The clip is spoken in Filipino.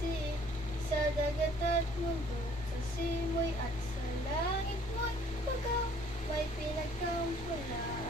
pagsisisi sa dagat at mundo, sa simoy at sa langit mo'y pagkaw may pinagkampulan.